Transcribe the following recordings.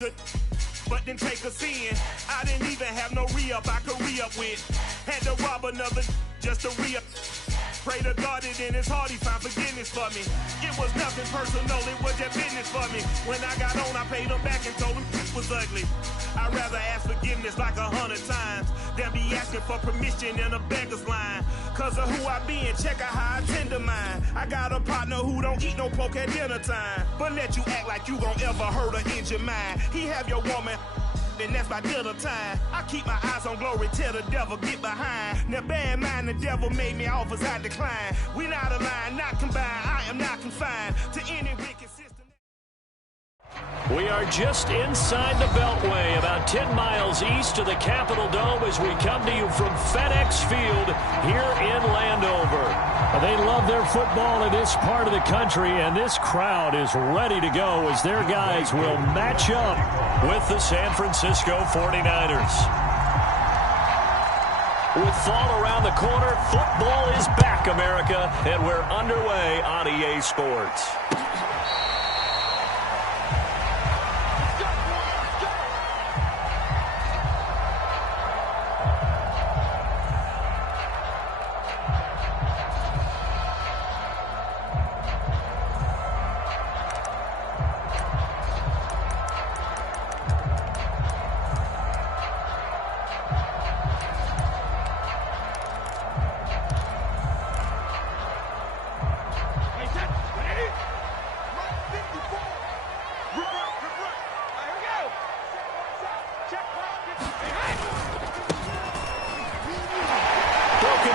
But then take a sin. I didn't even have no re-up I could re-up with. Had to rob another just to re-up. Pray to God it in his heart he found forgiveness for me. It was nothing personal, it was just business for me. When I got on, I paid him back and told him it was ugly. I'd rather ask forgiveness like 100 times than be asking for permission in a beggar's line. Cause of who I be and check out how I tend to mine. I got a partner who don't eat no pork at dinner time, but let you act like you gon' ever hurt or injure mine. He have your woman, and that's by dinner time. I keep my eyes on glory till the devil get behind. Now bear in mind the devil made me offers I decline. We not aligned, not combined, I am not confined to any wicked system. We are just inside the Beltway, about 10 miles east of the Capitol Dome as we come to you from FedEx Field here in Landover. They love their football in this part of the country, and this crowd is ready to go as their guys will match up with the San Francisco 49ers. With fall around the corner, football is back, America, and we're underway on EA Sports.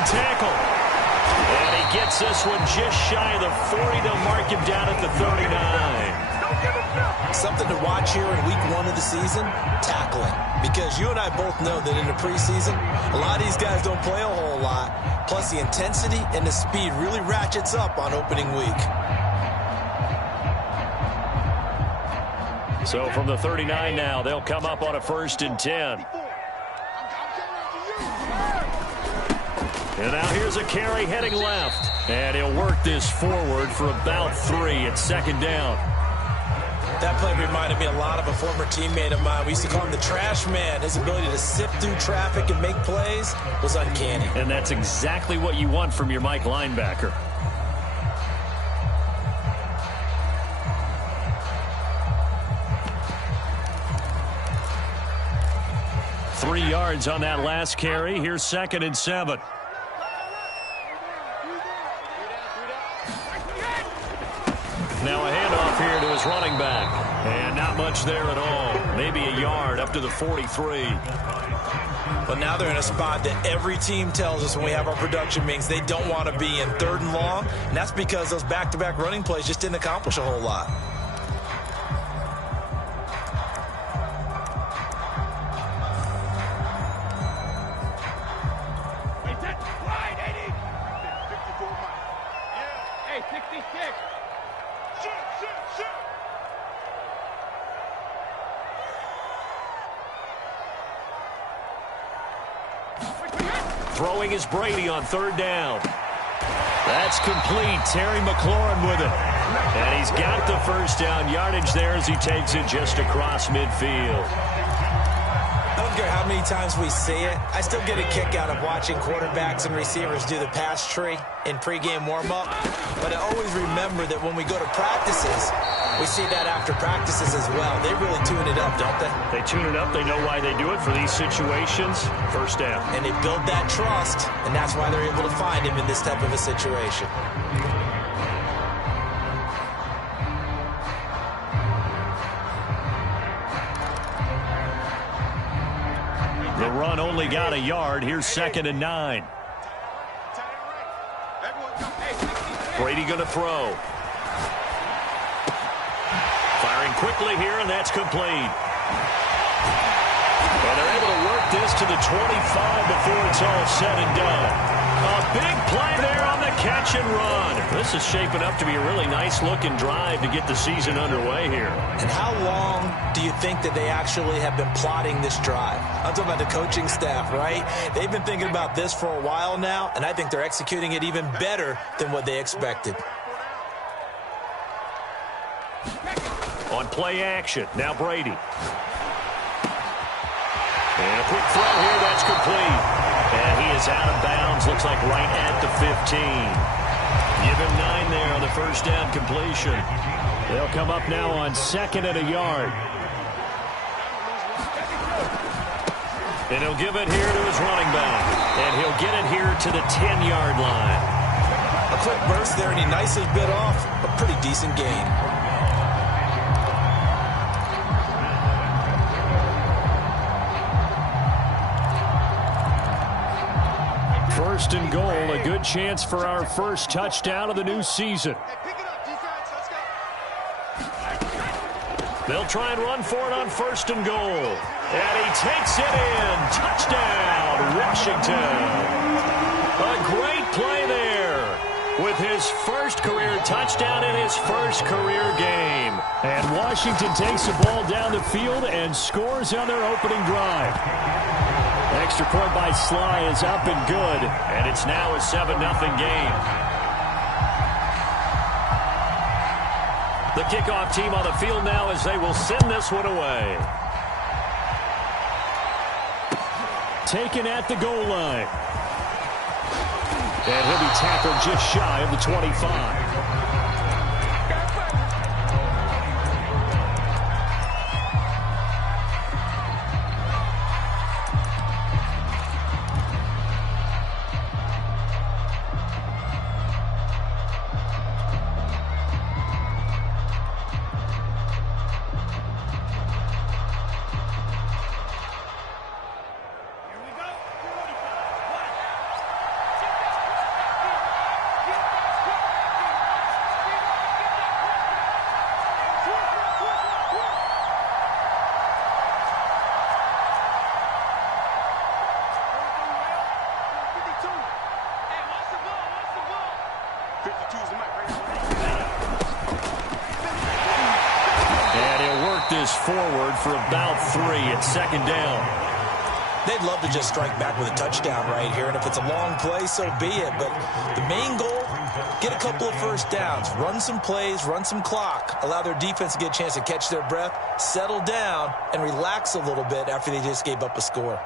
Tackle. And he gets this one just shy of the 40. They'll mark him down at the 39. Something to watch here in week 1 of the season, tackling. Because you and I both know that in the preseason, a lot of these guys don't play a whole lot. Plus the intensity and the speed really ratchets up on opening week. So from the 39 now, they'll come up on a 1st and 10. And now here's a carry heading left. And he'll work this forward for about 3 at 2nd down. That play reminded me a lot of a former teammate of mine. We used to call him the trash man. His ability to sift through traffic and make plays was uncanny. And that's exactly what you want from your Mike linebacker. Three yards on that last carry. Here's 2nd and 7. Now a handoff here to his running back. And not much there at all. Maybe a yard up to the 43. But now they're in a spot that every team tells us when we have our production meetings they don't want to be in 3rd and long. And that's because those back-to-back running plays just didn't accomplish a whole lot. Throwing is Brady on 3rd down. That's complete. Terry McLaurin with it. And he's got the 1st down yardage there as he takes it just across midfield. I don't care how many times we see it. I still get a kick out of watching quarterbacks and receivers do the pass tree in pregame warm-up. But I always remember that when we go to practices, we see that after practices as well. They really tune it up, don't they? They tune it up. They know why they do it for these situations. 1st down. And they build that trust, and that's why they're able to find him in this type of a situation. The run only got a yard. Here's 2nd and 9. Brady going to throw. Firing quickly here, and that's complete. And they're able to work this to the 25 before it's all said and done. A big play there on the catch and run. This is shaping up to be a really nice-looking drive to get the season underway here. And how long do you think that they actually have been plotting this drive? I'm talking about the coaching staff, right? They've been thinking about this for a while now, and I think they're executing it even better than what they expected. On play action. Now Brady. And a quick throw here. That's complete. And he is out of bounds. Looks like right at the 15. Give him 9 there on the first down completion. They'll come up now on 2nd and a yard. And he'll give it here to his running back. And he'll get it here to the 10-yard line. A quick burst there, and he nicely bit off a pretty decent gain. First and goal, a good chance for our first touchdown of the new season. They'll try and run for it on 1st and goal. And he takes it in. Touchdown, Washington. A great play there with his first career touchdown in his first career game. And Washington takes the ball down the field and scores on their opening drive. Extra point by Sly is up and good. And it's now a 7-0 game. The kickoff team on the field now as they will send this one away. Taken at the goal line. And he'll be tackled just shy of the 25. Forward for about 3 at 2nd down. They'd love to just strike back with a touchdown right here, and if it's a long play, so be it. But the main goal, get a couple of first downs, run some plays, run some clock, allow their defense to get a chance to catch their breath, settle down, and relax a little bit after they just gave up a score.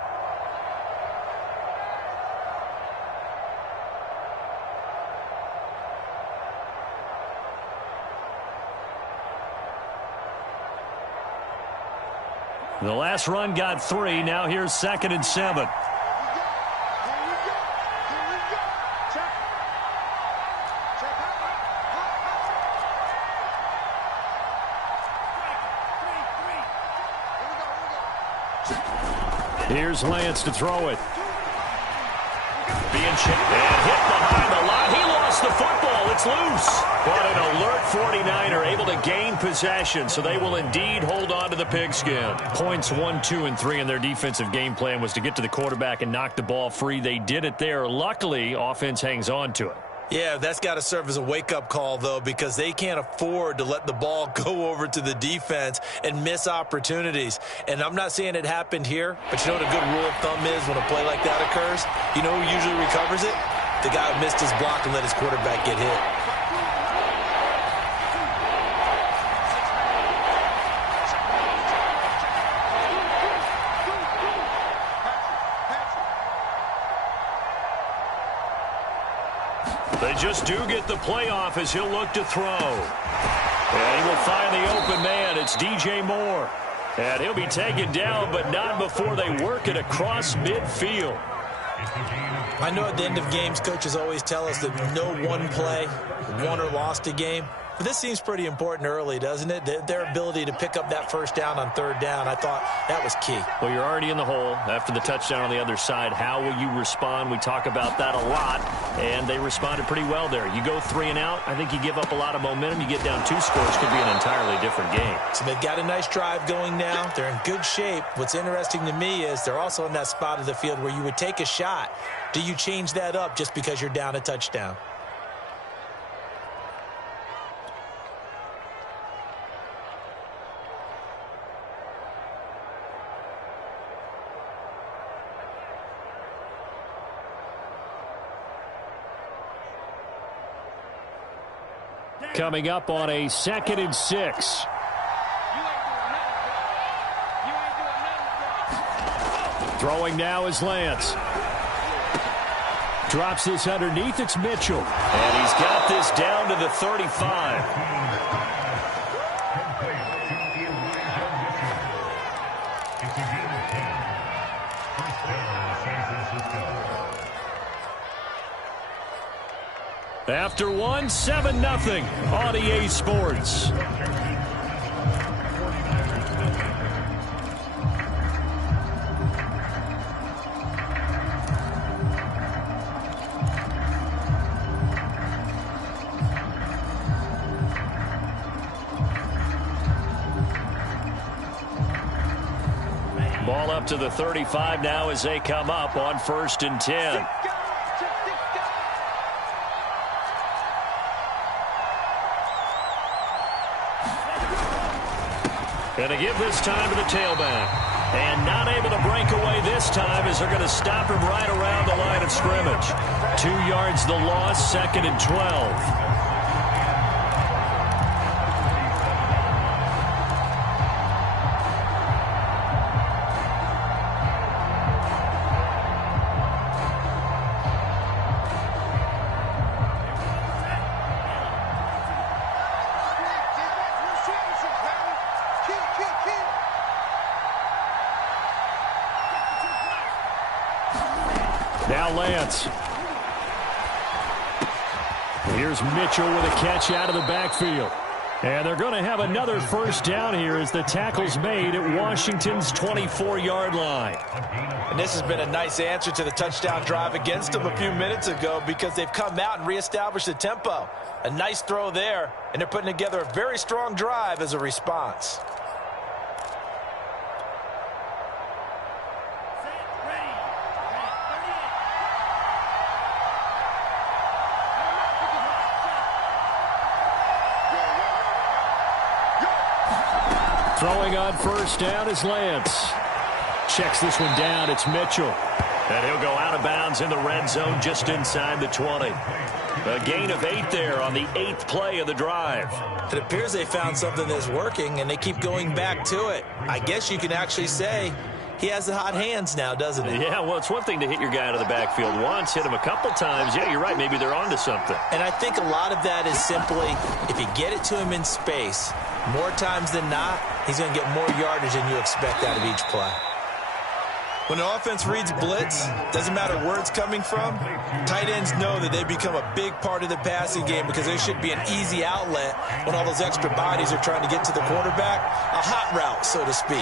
The last run got 3. Now here's 2nd and 7. Here's Lance to throw it. Being chipped and hit behind the line. He lost the football. It's loose. But an alert 49er able to gain possession, so they will indeed hold on to the pigskin. Points 1, 2, and 3 in their defensive game plan was to get to the quarterback and knock the ball free. They did it there. Luckily, offense hangs on to it. Yeah, that's got to serve as a wake-up call, though, because they can't afford to let the ball go over to the defense and miss opportunities. And I'm not saying it happened here, but you know what a good rule of thumb is when a play like that occurs? You know who usually recovers it? The guy who missed his block and let his quarterback get hit. They just do get the playoff as he'll look to throw. And he will find the open man. It's DJ Moore. And he'll be taken down, but not before they work it across midfield. I know at the end of games, coaches always tell us that no one play won or lost a game. But this seems pretty important early, doesn't it? Their ability to pick up that first down on 3rd down, I thought that was key. Well, you're already in the hole after the touchdown on the other side. How will you respond? We talk about that a lot, and they responded pretty well there. You go 3 and out, I think you give up a lot of momentum. You get down 2 scores, could be an entirely different game. So they've got a nice drive going now. They're in good shape. What's interesting to me is they're also in that spot of the field where you would take a shot. Do you change that up just because you're down a touchdown? Coming up on a 2nd and 6. Throwing now is Lance. Drops this underneath. It's Mitchell. And he's got this down to the 35. After one, 7-0 on EA Sports. Ball up to the 35 now as they come up on 1st and 10. Going to give this time to the tailback. And not able to break away this time as they're going to stop him right around the line of scrimmage. 2 yards the loss, 2nd and 12. Now Lance. Here's Mitchell with a catch out of the backfield. And they're going to have another 1st down here as the tackle's made at Washington's 24-yard line. And this has been a nice answer to the touchdown drive against them a few minutes ago because they've come out and reestablished the tempo. A nice throw there, and they're putting together a very strong drive as a response. Throwing on 1st down is Lance. Checks this one down. It's Mitchell. And he'll go out of bounds in the red zone just inside the 20. A gain of 8 there on the 8th play of the drive. It appears they found something that's working, and they keep going back to it. I guess you can actually say he has the hot hands now, doesn't he? Yeah, well, it's one thing to hit your guy out of the backfield once, hit him a couple times. Yeah, you're right. Maybe they're onto something. And I think a lot of that is simply if you get it to him in space, more times than not, he's going to get more yardage than you expect out of each play. When an offense reads blitz, doesn't matter where it's coming from, tight ends know that they become a big part of the passing game because there should be an easy outlet when all those extra bodies are trying to get to the quarterback, a hot route, so to speak.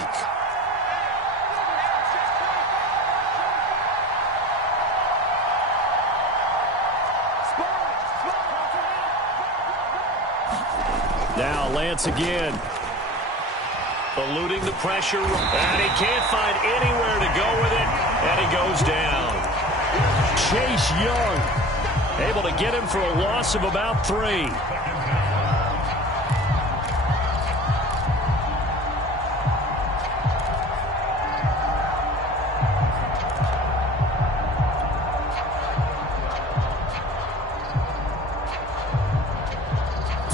Now Lance again. Eluding the pressure, and he can't find anywhere to go with it, and he goes down. Chase Young able to get him for a loss of about 3.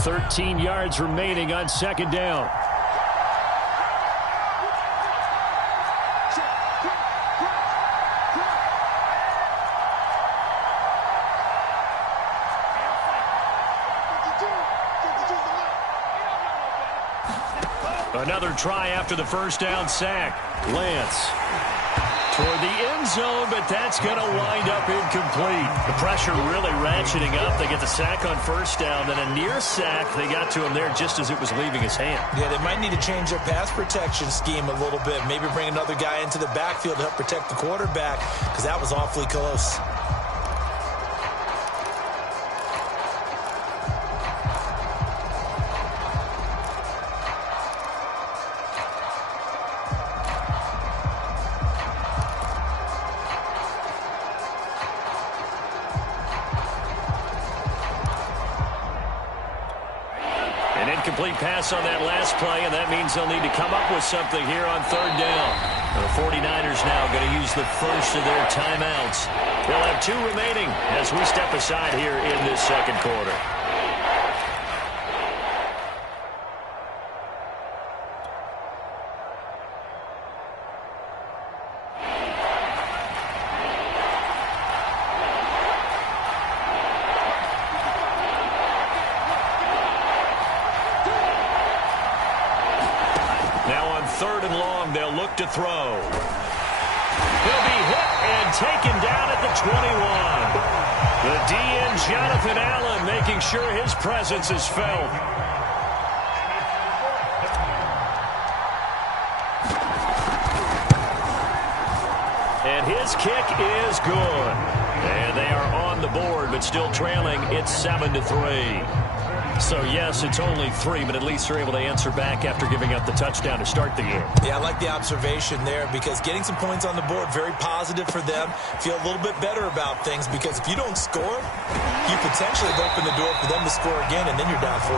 $13 yards remaining on 2nd down. Another try after the 1st down sack. Lance toward the end zone, but that's going to wind up incomplete. The pressure really ratcheting up. They get the sack on 1st down, then a near sack. They got to him there just as it was leaving his hand. Yeah, they might need to change their pass protection scheme a little bit. Maybe bring another guy into the backfield to help protect the quarterback because that was awfully close. Incomplete pass on that last play, and that means they'll need to come up with something here on 3rd down. The 49ers now going to use the first of their timeouts. They'll have 2 remaining as we step aside here in this 2nd quarter. long. They'll look to throw. He'll be hit and taken down at the 21. The DN, Jonathan Allen, making sure his presence is felt. And his kick is good. And they are on the board, but still trailing. It's 7-3. So, yes, it's only 3, but at least they're able to answer back after giving up the touchdown to start the game. Yeah, I like the observation there because getting some points on the board, very positive for them. Feel a little bit better about things because if you don't score, you potentially have opened the door for them to score again, and then you're down 14.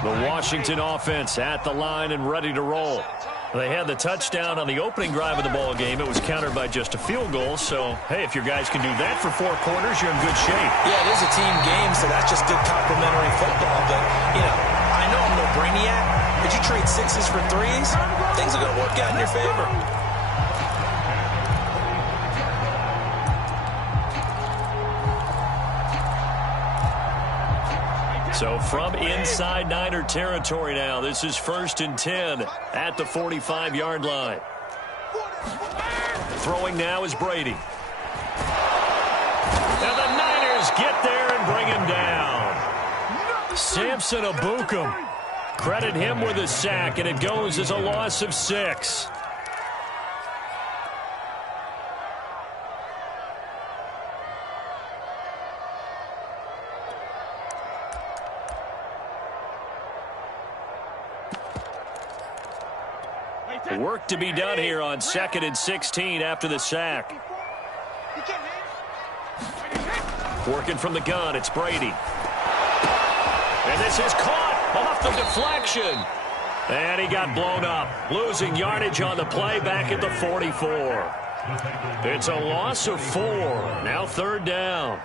The Washington offense at the line and ready to roll. They had the touchdown on the opening drive of the ball game. It was countered by just a field goal. So, hey, if your guys can do that for 4 quarters, you're in good shape. Yeah, it is a team game, so that's just good complimentary football. But, you know, I know I'm no brainiac, but you trade 6s for 3s, things are going to work out in your favor. So from inside Niner territory now, this is 1st and 10 at the 45-yard line. Throwing now is Brady. And the Niners get there and bring him down. Samson Ebukam. Credit him with a sack, and it goes as a loss of 6. Work to be done here on 2nd and 16 after the sack. Working from the gun, it's Brady. And this is caught off the deflection. And he got blown up, losing yardage on the play back at the 44. It's a loss of 4. Now 3rd down.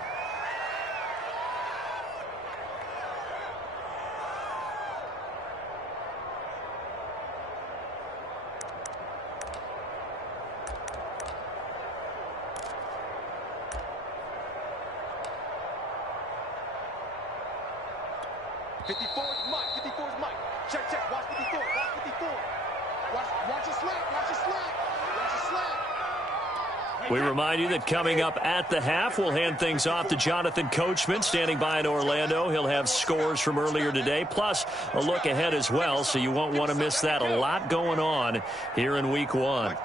We remind you that coming up at the half, we'll hand things off to Jonathan Coachman, standing by in Orlando. He'll have scores from earlier today, plus a look ahead as well, so you won't want to miss that. A lot going on here in Week 1.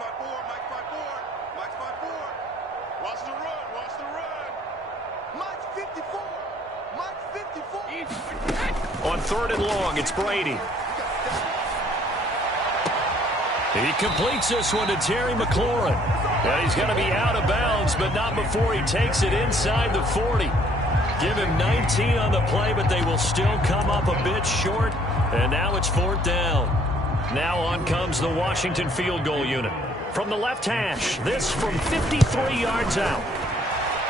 On 3rd and long, it's Brady. He completes this one to Terry McLaurin. And he's going to be out of bounds, but not before he takes it inside the 40. Give him 19 on the play, but they will still come up a bit short. And now it's 4th down. Now on comes the Washington field goal unit. From the left hash, this from 53 yards out.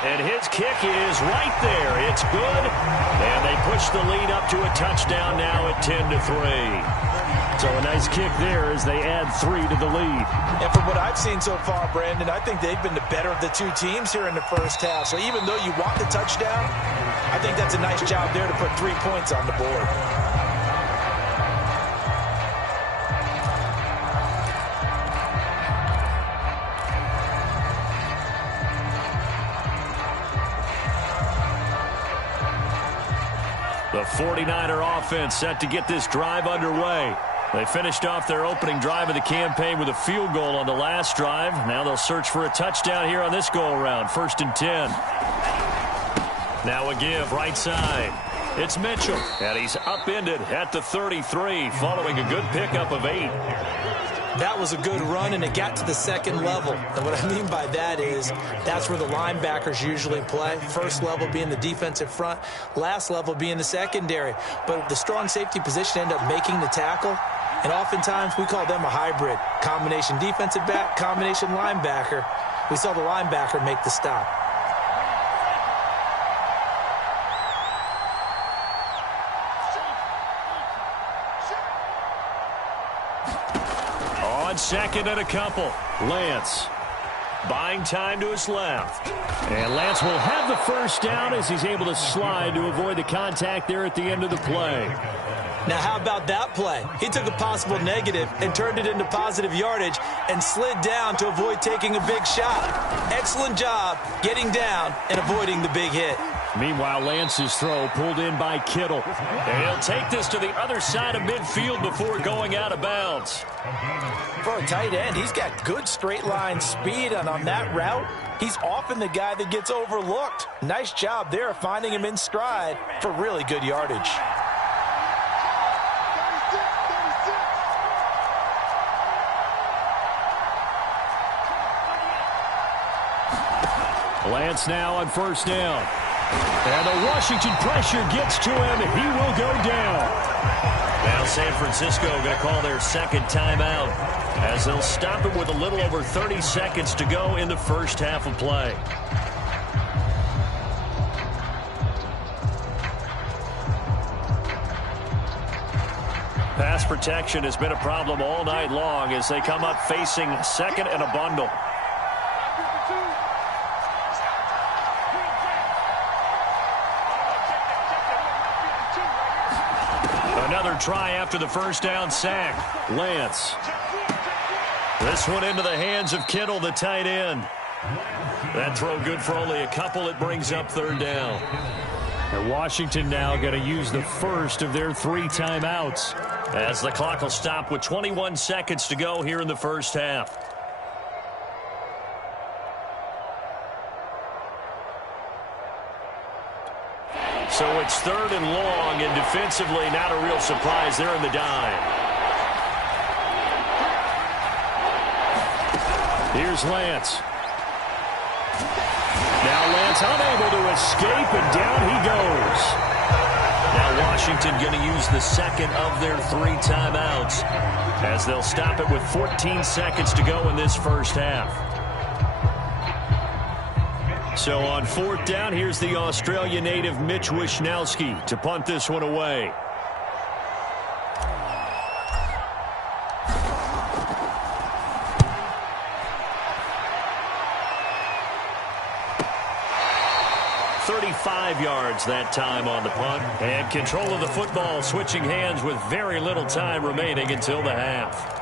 And his kick is right there. It's good. And they push the lead up to a touchdown now at 10-3. So a nice kick there as they add 3 to the lead. And from what I've seen so far, Brandon, I think they've been the better of the 2 teams here in the first half. So even though you want the touchdown, I think that's a nice job there to put 3 points on the board. The 49er offense set to get this drive underway. They finished off their opening drive of the campaign with a field goal on the last drive. Now they'll search for a touchdown here on this go-around. 1st and 10. Now a give right side. It's Mitchell, and he's upended at the 33 following a good pickup of 8. That was a good run, and it got to the 2nd level. And what I mean by that is that's where the linebackers usually play. First level being the defensive front, last level being the secondary. But the strong safety position ended up making the tackle, and oftentimes we call them a hybrid. Combination defensive back, combination linebacker. We saw the linebacker make the stop. On 2nd and a couple, Lance. buying time to his left. And Lance will have the first down as he's able to slide to avoid the contact there at the end of the play. Now, how about that play? He took a possible negative and turned it into positive yardage and slid down to avoid taking a big shot. Excellent job getting down and avoiding the big hit. Meanwhile, Lance's throw pulled in by Kittle. And he'll take this to the other side of midfield before going out of bounds. For a tight end, he's got good straight line speed, and on that route, he's often the guy that gets overlooked. Nice job there finding him in stride for really good yardage. Lance now on first down. And the Washington pressure gets to him. He will go down. Now San Francisco going to call their second timeout as they'll stop it with a little over 30 seconds to go in the first half of play. Pass protection has been a problem all night long as they come up facing second and a bundle. Another try after the first down sack. Lance. This one into the hands of Kittle, the tight end. That throw good for only a couple. It brings up third down. And Washington now going to use the first of their 3 timeouts as the clock will stop with 21 seconds to go here in the first half. So it's third and long, and defensively not a real surprise there in the dime. Here's Lance. Now Lance unable to escape, and down he goes. Now Washington going to use the second of their 3 timeouts as they'll stop it with 14 seconds to go in this first half. So on fourth down, here's the Australia native Mitch Wishnowsky to punt this one away. $35 yards that time on the punt. And control of the football switching hands with very little time remaining until the half.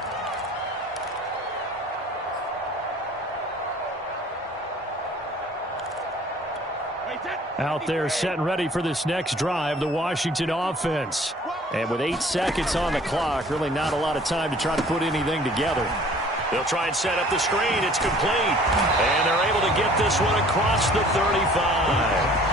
Out there set and ready for this next drive, the Washington offense. And with 8 seconds on the clock, really not a lot of time to try to put anything together. They'll try and set up the screen. It's complete. And they're able to get this one across the 35.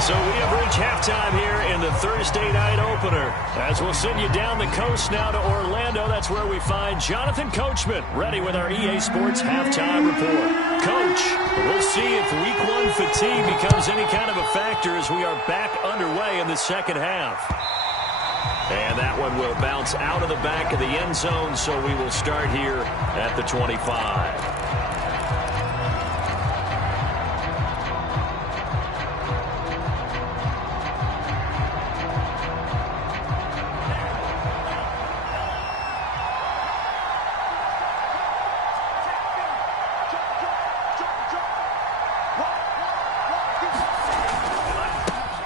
So we have reached halftime here in the Thursday night opener. As we'll send you down the coast now to Orlando, that's where we find Jonathan Coachman ready with our EA Sports halftime report. Coach, we'll see if week 1 fatigue becomes any kind of a factor as we are back underway in the second half. And that one will bounce out of the back of the end zone, so we will start here at the 25.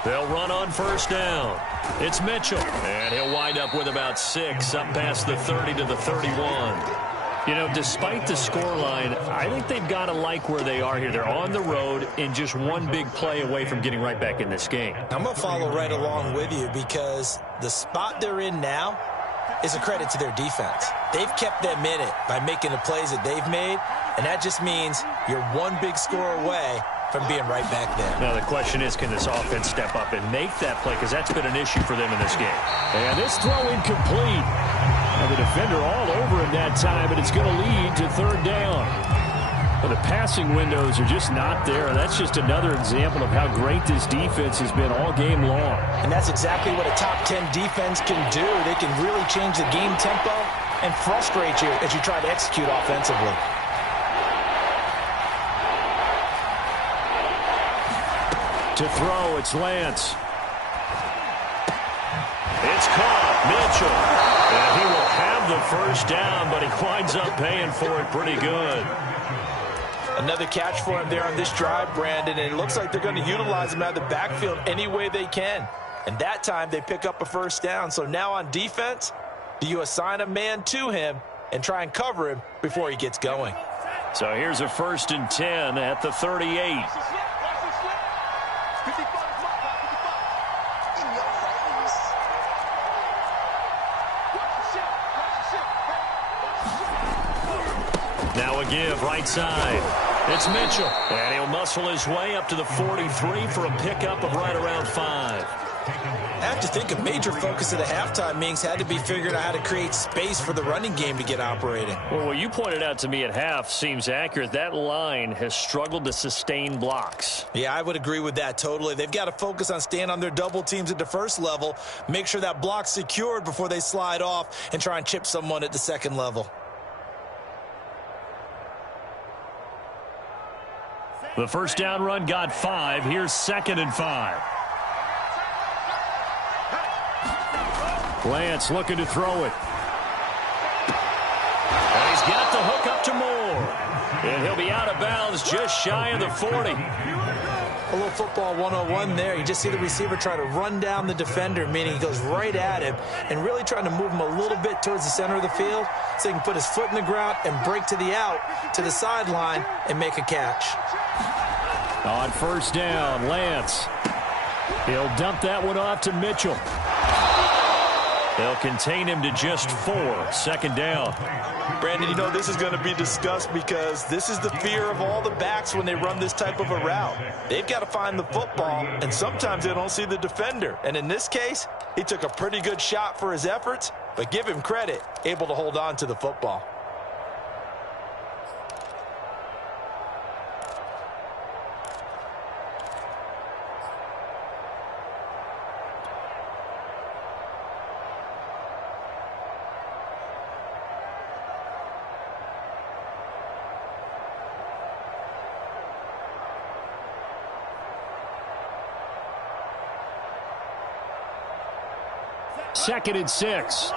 They'll run on first down. It's Mitchell, and he'll wind up with about 6 up past the 30 to the 31. You know, despite the scoreline, I think they've got to like where they are here. They're on the road and just one big play away from getting right back in this game. I'm going to follow right along with you because the spot they're in now is a credit to their defense. They've kept them in it by making the plays that they've made, and that just means you're one big score away from being right back there. Now the question is, can this offense step up and make that play? Because that's been an issue for them in this game. And this throw incomplete. Now the defender all over him that time, but it's going to lead to third down. Well, the passing windows are just not there. That's just another example of how great this defense has been all game long. And that's exactly what a top 10 defense can do. They can really change the game tempo and frustrate you as you try to execute offensively. To throw, it's Lance. It's caught, Mitchell. And he will have the first down, but he winds up paying for it pretty good. Another catch for him there on this drive, Brandon, and it looks like they're going to utilize him out of the backfield any way they can. And that time they pick up a first down. So now on defense, do you assign a man to him and try and cover him before he gets going? So here's a 1st and 10 at the 38. Now a give right side. It's Mitchell. And he'll muscle his way up to the 43 for a pickup of right around 5. I have to think a major focus of the halftime meetings had to be figuring out how to create space for the running game to get operating. Well, what you pointed out to me at half seems accurate. That line has struggled to sustain blocks. Yeah, I would agree with that totally. They've got to focus on staying on their double teams at the first level, make sure that block's secured before they slide off and try and chip someone at the second level. The first down run got 5. Here's 2nd and 5. Lance looking to throw it. And he's got the hook up to Moore. And he'll be out of bounds just shy of the 40. A little football 101 there. You just see the receiver try to run down the defender, meaning he goes right at him and really trying to move him a little bit towards the center of the field so he can put his foot in the ground and break to the out, to the sideline, and make a catch. On first down, Lance. He'll dump that one off to Mitchell. They'll contain him to just 4. 2nd down. Brandon, you know this is going to be discussed because this is the fear of all the backs when they run this type of a route. They've got to find the football, and sometimes they don't see the defender. And in this case, he took a pretty good shot for his efforts, but give him credit, able to hold on to the football. Second and 6.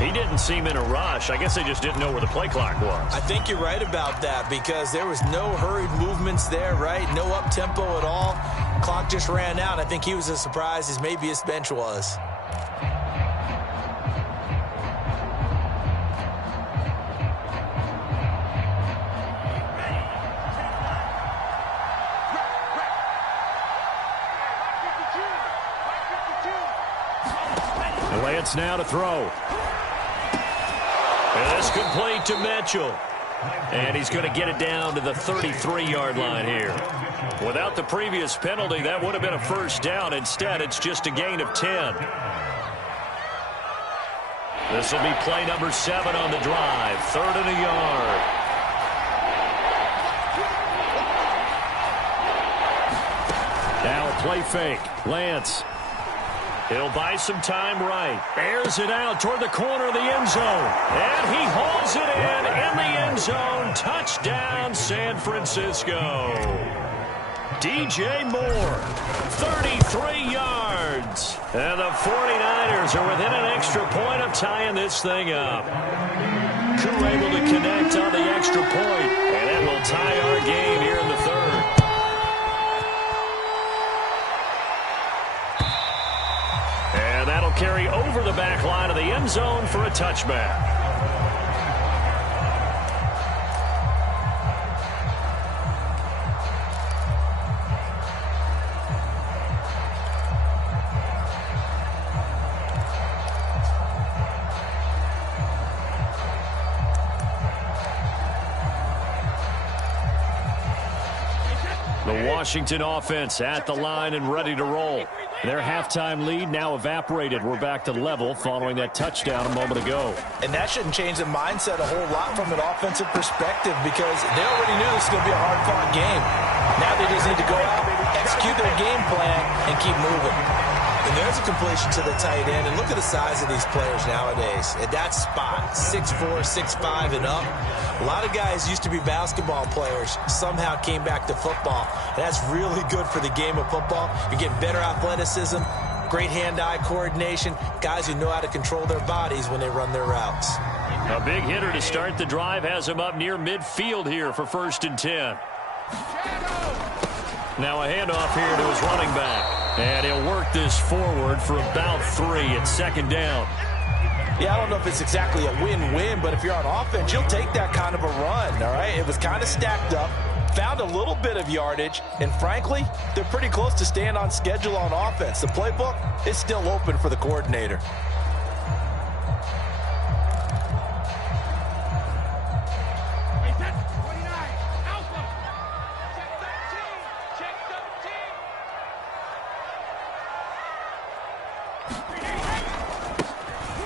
He didn't seem in a rush. I guess they just didn't know where the play clock was. I think you're right about that because there was no hurried movements there, right? No up-tempo at all. Clock just ran out. I think he was as surprised as maybe his bench was. Lance now to throw. And it's complete to Mitchell. And he's going to get it down to the 33-yard line here. Without the previous penalty, that would have been a first down. Instead, it's just a gain of 10. This will be play number 7 on the drive. 3rd and a yard. Now a play fake. Lance. He'll buy some time right. Airs it out toward the corner of the end zone. And he hauls it in the end zone. Touchdown, San Francisco. DJ Moore, 33 yards. And the 49ers are within an extra point of tying this thing up. Koo able to connect on the extra point. And that will tie our game here in the 3rd. And that'll carry over the back line of the end zone for a touchback. The Washington offense at the line and ready to roll. Their halftime lead now evaporated. We're back to level following that touchdown a moment ago. And that shouldn't change the mindset a whole lot from an offensive perspective because they already knew this was going to be a hard-fought game. Now they just need to go out, execute their game plan, and keep moving. And there's a completion to the tight end. And look at the size of these players nowadays. At that spot, 6'4", 6'5", and up. A lot of guys used to be basketball players, somehow came back to football. And that's really good for the game of football. You're getting better athleticism, great hand-eye coordination, guys who know how to control their bodies when they run their routes. A big hitter to start the drive has him up near midfield here for 1st and 10. Now a handoff here to his running back. And he'll work this forward for about 3 at 2nd down. Yeah, I don't know if it's exactly a win-win, but if you're on offense, you'll take that kind of a run, all right? It was kind of stacked up, found a little bit of yardage, and frankly, they're pretty close to staying on schedule on offense. The playbook is still open for the coordinator.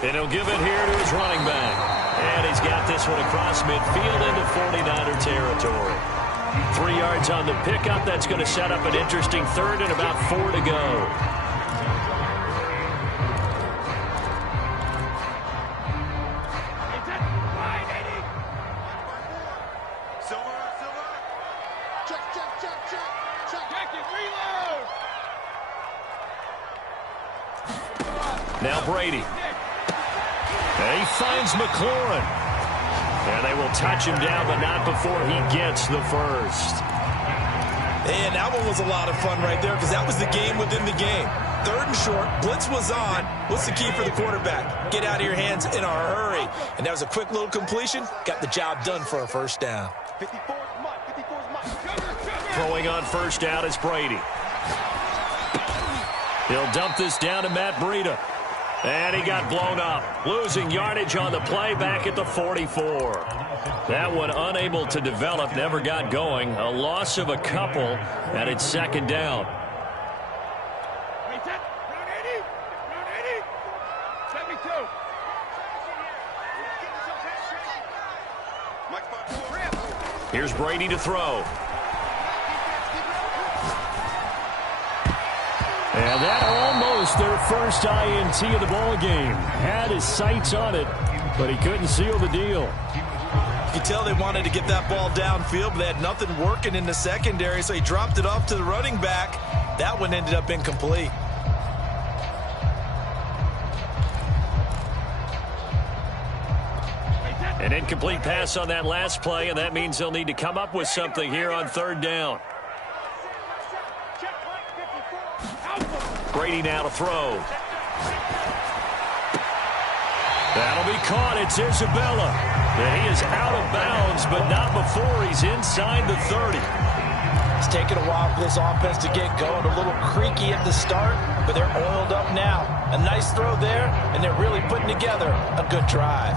And he'll give it here to his running back. And he's got this one across midfield into 49er territory. 3 yards on the pickup. That's going to set up an interesting 3rd and about 4 to go. Now Brady. And he finds McLaurin. And they will touch him down, but not before he gets the first. And that one was a lot of fun right there because that was the game within the game. 3rd and short, blitz was on. What's the key for the quarterback? Get out of your hands in a hurry. And that was a quick little completion. Got the job done for a 1st down. Throwing on 1st down is Brady. He'll dump this down to Matt Breida. And he got blown up, losing yardage on the play back at the 44. That one unable to develop, never got going. A loss of a couple, and it's 2nd down. Here's Brady to throw. And that almost their first INT of the ball game. Had his sights on it, but he couldn't seal the deal. You could tell they wanted to get that ball downfield, but they had nothing working in the secondary, so he dropped it off to the running back. That one ended up incomplete. An incomplete pass on that last play, and that means they'll need to come up with something here on 3rd down. Brady now to throw. That'll be caught. It's Isabella. And he is out of bounds, but not before he's inside the 30. It's taken a while for this offense to get going. A little creaky at the start, but they're oiled up now. A nice throw there, and they're really putting together a good drive.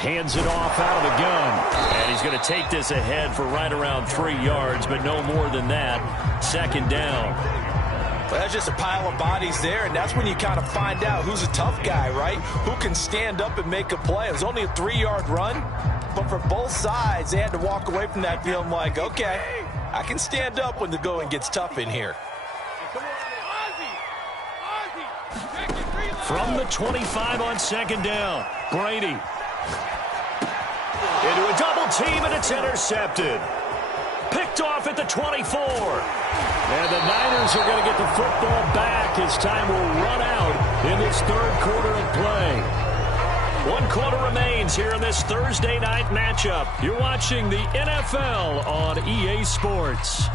Hands it off out of the gun. And he's going to take this ahead for right around 3 yards, but no more than that. 2nd down. Well, that's just a pile of bodies there, and that's when you kind of find out who's a tough guy, right? Who can stand up and make a play. It was only a 3-yard run, but for both sides, they had to walk away from that feeling like, okay, I can stand up when the going gets tough in here. From the 25 on 2nd down, Brady. Into a double team, and it's intercepted. Picked off at the 24. And the Niners are going to get the football back as time will run out in this 3rd quarter of play. 1 quarter remains here in this Thursday night matchup. You're watching the NFL on EA Sports.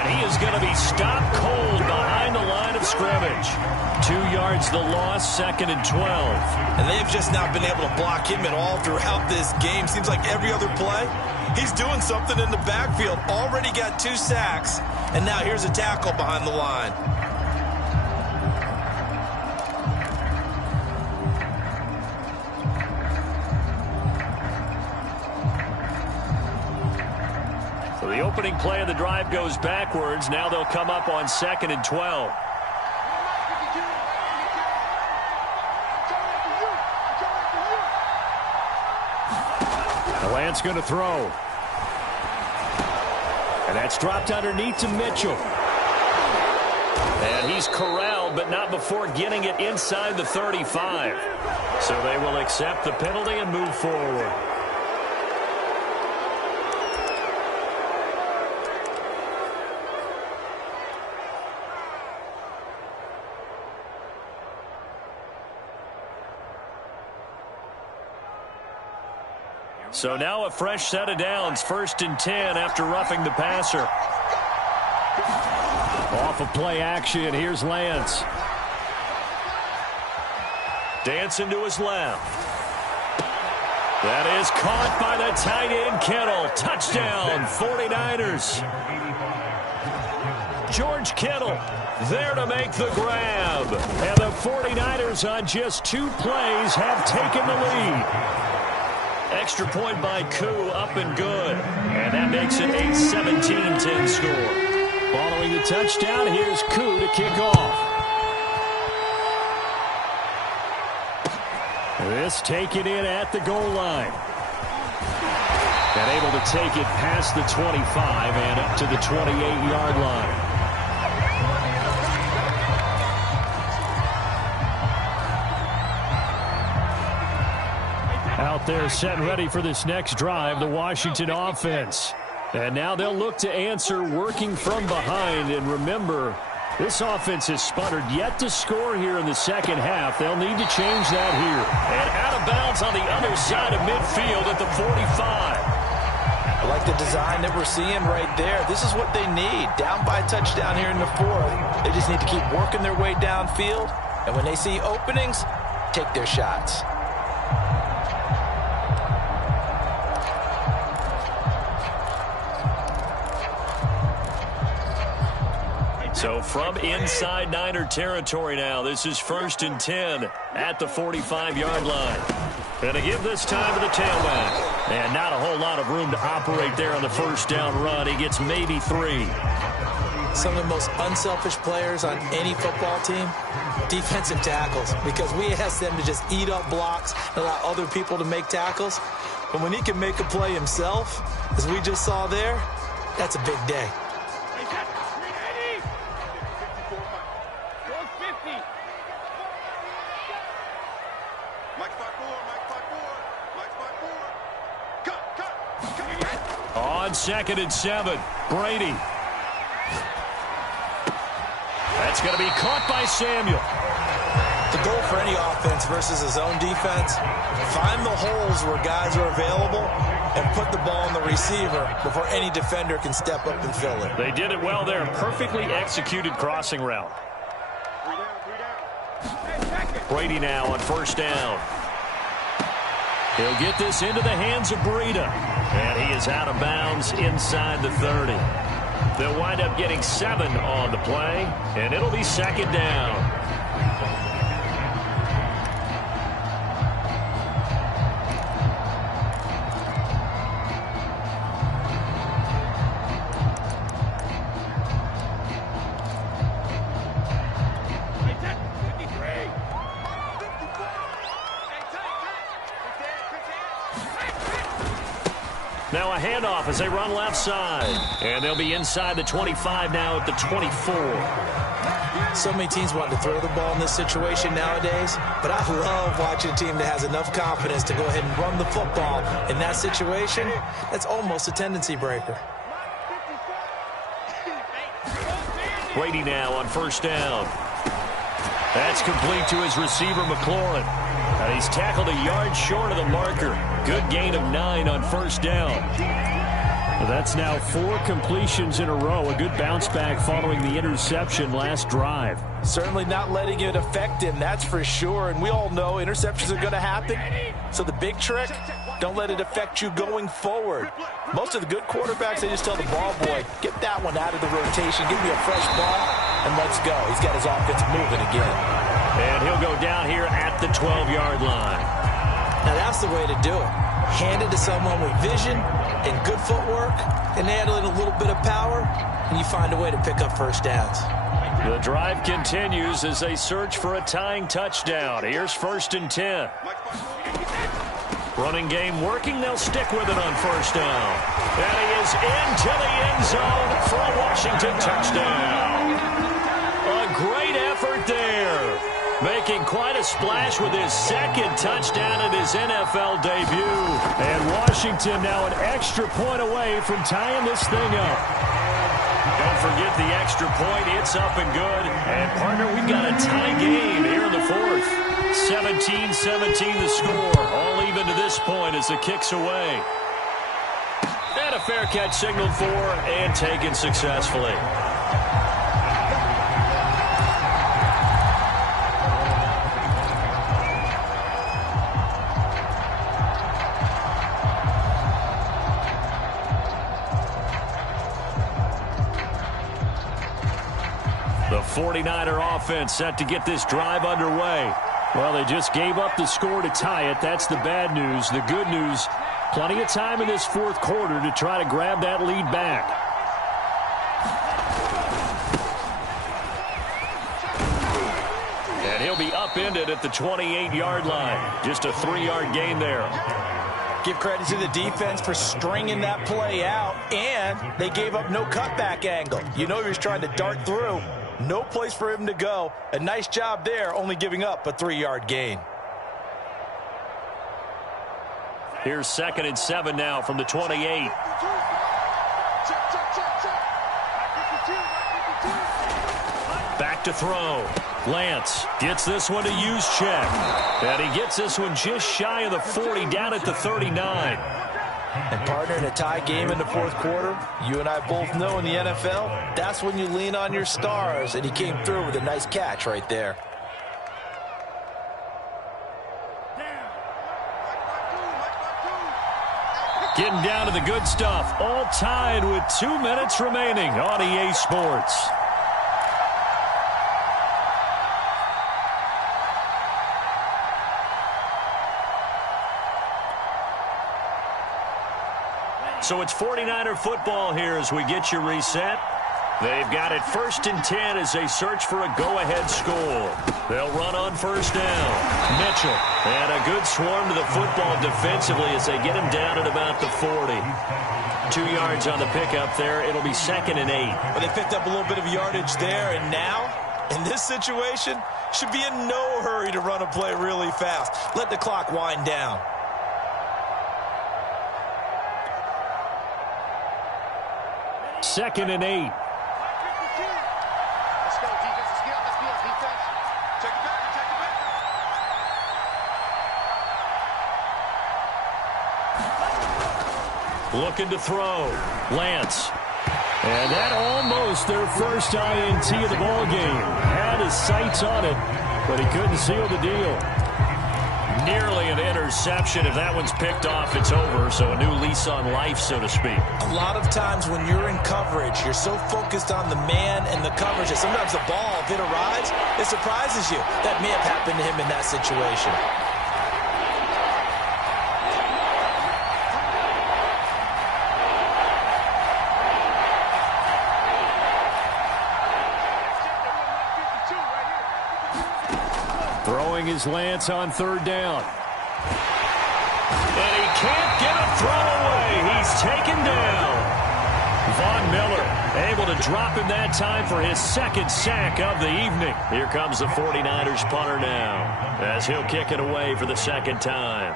And he is going to be stopped cold behind the line of scrimmage. 2 yards the loss, 2nd and 12. And they've just not been able to block him at all throughout this game. Seems like every other play, he's doing something in the backfield. Already got 2 sacks, and now here's a tackle behind the line. So the opening play of the drive goes backwards. Now they'll come up on 2nd and 12. Lance going to throw. And that's dropped underneath to Mitchell. And he's corralled, but not before getting it inside the 35. So they will accept the penalty and move forward. So now a fresh set of downs, 1st and 10 after roughing the passer. Off of play action, here's Lance. Dancing to his left. That is caught by the tight end, Kittle. Touchdown, 49ers. George Kittle there to make the grab. And the 49ers on just 2 plays have taken the lead. Extra point by Koo, up and good. And that makes it a 17-10 score. Following the touchdown, here's Koo to kick off. This taken in at the goal line. And able to take it past the 25 and up to the 28-yard line. Out there set and ready for this next drive, the Washington offense. And now they'll look to answer working from behind. And remember, this offense has sputtered yet to score here in the second half. They'll need to change that here. And out of bounds on the other side of midfield at the 45. I like the design that we're seeing right there. This is what they need. Down by a touchdown here in the 4th. They just need to keep working their way downfield. And when they see openings, take their shots. So from inside Niner territory now, this is 1st and 10 at the 45-yard line. And to give this time to the tailback. And not a whole lot of room to operate there on the first down run. He gets maybe 3. Some of the most unselfish players on any football team, defensive tackles, because we ask them to just eat up blocks and allow other people to make tackles. But when he can make a play himself, as we just saw there, that's a big day. On 2nd and 7, Brady. That's going to be caught by Samuel. The goal for any offense versus his own defense, find the holes where guys are available and put the ball on the receiver before any defender can step up and fill it. They did it well there. Perfectly executed crossing route. Brady now on 1st down. He'll get this into the hands of Breida. And he is out of bounds inside the 30. They'll wind up getting 7 on the play, and it'll be 2nd down. Now a handoff as they run left side. And they'll be inside the 25 now at the 24. So many teams want to throw the ball in this situation nowadays, but I love watching a team that has enough confidence to go ahead and run the football. In that situation, that's almost a tendency breaker. Brady now on 1st down. That's complete to his receiver, McLaurin. And he's tackled a yard short of the marker. Good gain of 9 on 1st down. That's now 4 completions in a row. A good bounce back following the interception last drive. Certainly not letting it affect him, that's for sure. And we all know interceptions are going to happen. So the big trick, don't let it affect you going forward. Most of the good quarterbacks, they just tell the ball boy, get that one out of the rotation, give me a fresh ball, and let's go. He's got his offense moving again. And he'll go down here at the 12-yard line. Now that's the way to do it. Hand it to someone with vision and good footwork, and add in a little bit of power, and you find a way to pick up first downs. The drive continues as they search for a tying touchdown. Here's 1st and 10. Running game working. They'll stick with it on 1st down. And he is into the end zone for a Washington touchdown. A great effort there. Making quite a splash with his 2nd touchdown at his NFL debut. And Washington now an extra point away from tying this thing up. Don't forget the extra point. It's up and good. And, partner, we've got a tie game here in the 4th. 17-17 the score. All even to this point as the kick's away. And a fair catch signaled for and taken successfully. The 49er offense set to get this drive underway. Well, they just gave up the score to tie it. That's the bad news. The good news, plenty of time in this 4th quarter to try to grab that lead back. And he'll be upended at the 28-yard line. Just a 3-yard gain there. Give credit to the defense for stringing that play out, and they gave up no cutback angle. You know he was trying to dart through. No place for him to go. A nice job there, only giving up a 3-yard gain. Here's 2nd and 7 now from the 28. Back to throw. Lance gets this one to Juszczyk. And he gets this one just shy of the 40, down at the 39. And, partner, in a tie game in the 4th quarter, you and I both know in the NFL, that's when you lean on your stars, and he came through with a nice catch right there. Getting down to the good stuff, all tied with 2 minutes remaining on EA Sports. So it's 49er football here as we get you reset. They've got it 1st and 10 as they search for a go-ahead score. They'll run on 1st down. Mitchell. And a good swarm to the football defensively as they get him down at about the 40. 2 yards on the pickup there. It'll be 2nd and 8. Well, they picked up a little bit of yardage there, and now, in this situation, should be in no hurry to run a play really fast. Let the clock wind down. 2nd and 8. Looking to throw. Lance. And that almost their first INT of the ball game. Had his sights on it, but he couldn't seal the deal. Nearly an interception. If that one's picked off, it's over. So a new lease on life, so to speak. A lot of times when you're in coverage, you're so focused on the man and the coverage that sometimes the ball, if it arrives, it surprises you. That may have happened to him in that situation. Throwing his Lance on 3rd down. And he can't get a throw away. He's taken down. Von Miller able to drop him that time for his 2nd sack of the evening. Here comes the 49ers punter now as he'll kick it away for the 2nd time.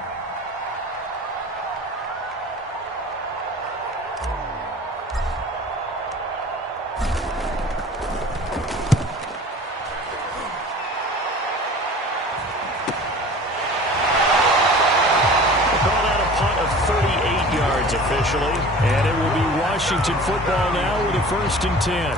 Officially, and it will be football now with a 1st and 10.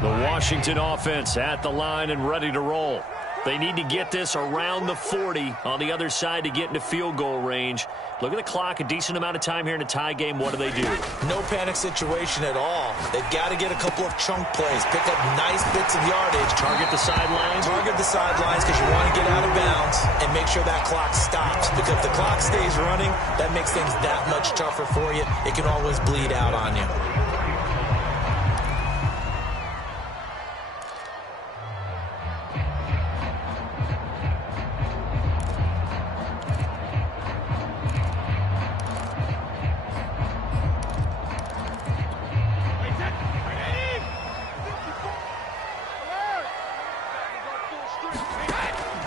The Washington offense at the line and ready to roll. They need to get this around the 40 on the other side to get into field goal range. Look at the clock, a decent amount of time here in a tie game. What do? No panic situation at all. They've got to get a couple of chunk plays, pick up nice bits of yardage. Target the sidelines? Target the sidelines because you want to get out of bounds and make sure that clock stops. Because if the clock stays running, that makes things that much tougher for you. It can always bleed out on you.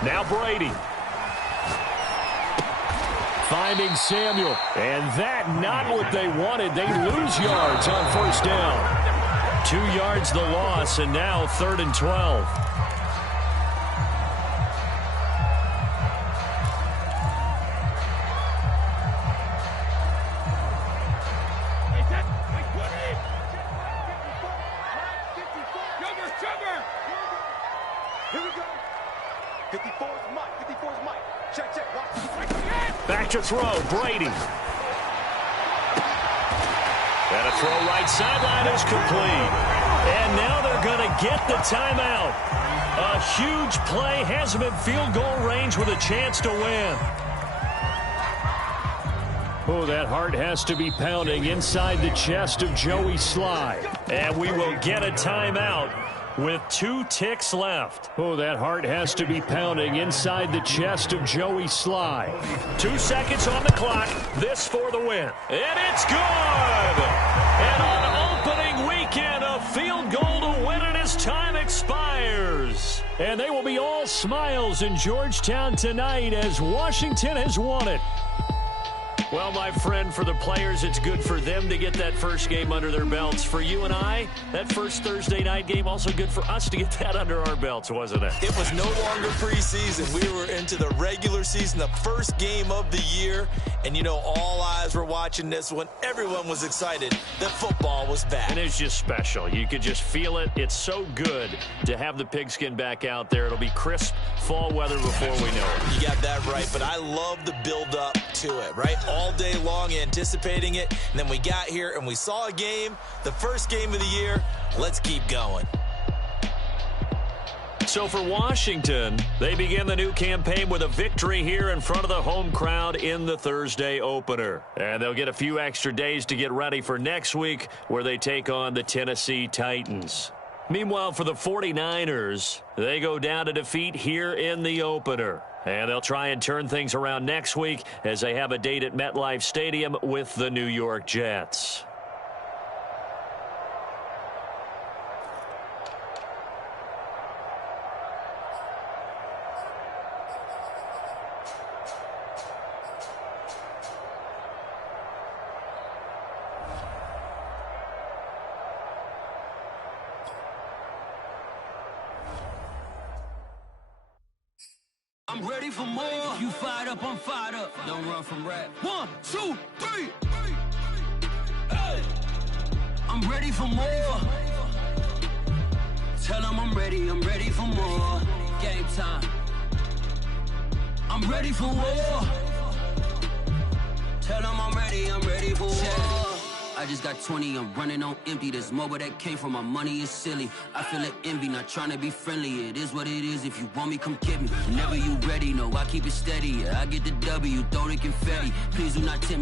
Now Brady. Finding Samuel. And that not what they wanted. They lose yards on 1st down. 2 yards the loss, and now 3rd and 12. Back to throw, Brady. And a throw right sideline is complete. And now they're going to get the timeout. A huge play has them in field goal range with a chance to win. Oh, that heart has to be pounding inside the chest of Joey Slye. And we will get a timeout with 2 ticks left. Oh, that heart has to be pounding inside the chest of Joey Slye. 2 seconds on the clock. This for the win. And it's good! And on opening weekend, a field goal to win it as time expires. And they will be all smiles in Georgetown tonight as Washington has won it. Well, my friend, for the players, it's good for them to get that first game under their belts. For you and I, that first Thursday night game, also good for us to get that under our belts, wasn't it? It was no longer preseason. We were into the regular season, the first game of the year. And, you know, all eyes were watching this one. Everyone was excited that football was back. And it's just special. You could just feel it. It's so good to have the pigskin back out there. It'll be crisp fall weather before we know it. You got that right, but I love the build-up to it, right? All day long anticipating it, and then we got here and we saw a game, the first game of the year. Let's keep going. So for Washington, they begin the new campaign with a victory here in front of the home crowd in the Thursday opener. And they'll get a few extra days to get ready for next week where they take on the Tennessee Titans. Meanwhile, for the 49ers, they go down to defeat here in the opener. And they'll try and turn things around next week as they have a date at MetLife Stadium with the New York Jets. I'm ready for more. You fired up, I'm fired up. Don't run from rap. 1, 2, 3. Hey. I'm ready for more. Tell them I'm ready for more. Game time. I'm ready for war. Tell them I'm ready for war. I just got 20, I'm running on empty. This mobile that came from my money is silly. I feel it envy, not trying to be friendly. It is what it is, if you want me, come get me. Whenever you ready, no, I keep it steady. Yeah, I get the W, throw the confetti. Please do not tempt me.